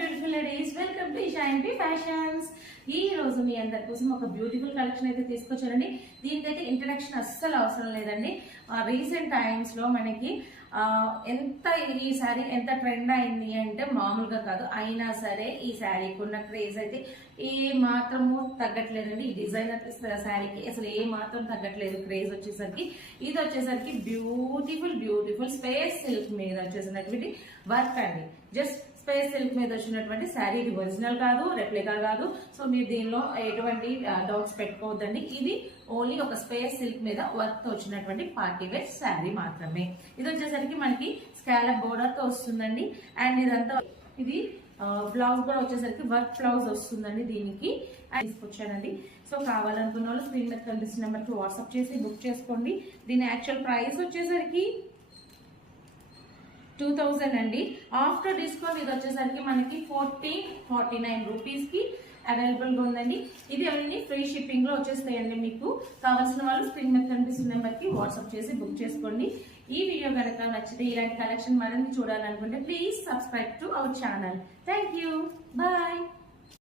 Beautiful ladies, welcome to షైన్పీ fashions. ఈ రోజు మీ అందరి కోసం ఒక బ్యూటిఫుల్ కలెక్షన్ అయితే తీసుకొచ్చానండి. దీనికైతే ఇంట్రడక్షన్ అస్సలు అవసరం లేదండి. రీసెంట్ టైమ్స్ లో మనకి ఎంత ఈ శారీ ఎంత ట్రెండ్ అయింది అంటే మామూలుగా కాదు. అయినా సరే ఈ శారీకి ఉన్న క్రేజ్ అయితే ఏ మాత్రము తగ్గట్లేదండి. ఈ డిజైనర్ శారీకి అసలు ఏ మాత్రం తగ్గట్లేదు క్రేజ్ వచ్చేసరికి. ఇది వచ్చేసరికి బ్యూటిఫుల్ స్పేస్ సిల్క్ మీద వచ్చేసినటువంటి వర్క్ అండి. జస్ట్ స్పేస్ సిల్క్ మీద వచ్చినటువంటి శారీ. ఇది ఒరిజినల్ కాదు, రెప్లికా కాదు. సో మీరు దీనిలో ఎటువంటి డౌట్స్ పెట్టుకోవద్దండి. ఇది ఓన్లీ ఒక స్పేస్ సిల్క్ మీద వర్క్ తో వచ్చినటువంటి పార్టీ వేర్ శారీ మాత్రమే. ఇది వచ్చేసరికి మనకి స్కాలప్ బోర్డర్ తో వస్తుందండి. అండ్ ఇదంతా ఇది బ్లౌజ్ కూడా వచ్చేసరికి వర్క్ బ్లౌజ్ వస్తుందండి. దీనికి తీసుకొచ్చానండి. సో కావాలనుకున్న వాళ్ళు స్క్రీన్ మీద కనిపిస్తున్న నెంబర్కి వాట్సాప్ చేసి బుక్ చేసుకోండి. దీని యాక్చువల్ ప్రైస్ వచ్చేసరికి 2000 అండి. ఆఫ్టర్ డిస్కౌంట్ ఇది వచ్చేసరికి మనకి 49 రూపీస్ కి అవైలబుల్ గా ఉందండి. ఇది అవన్నీ ఫ్రీ షిప్పింగ్ లో వచ్చేస్తాయండి. మీకు కావాల్సిన వాళ్ళు స్క్రీన్ మీద కనిపిస్తున్న నెంబర్ కి వాట్సాప్ చేసి బుక్ చేసుకోండి. ఈ వీడియో కనుక నచ్చితే ఇలాంటి కలెక్షన్ మరిన్ని చూడాలనుకుంటే please subscribe to our channel. Thank you. Bye.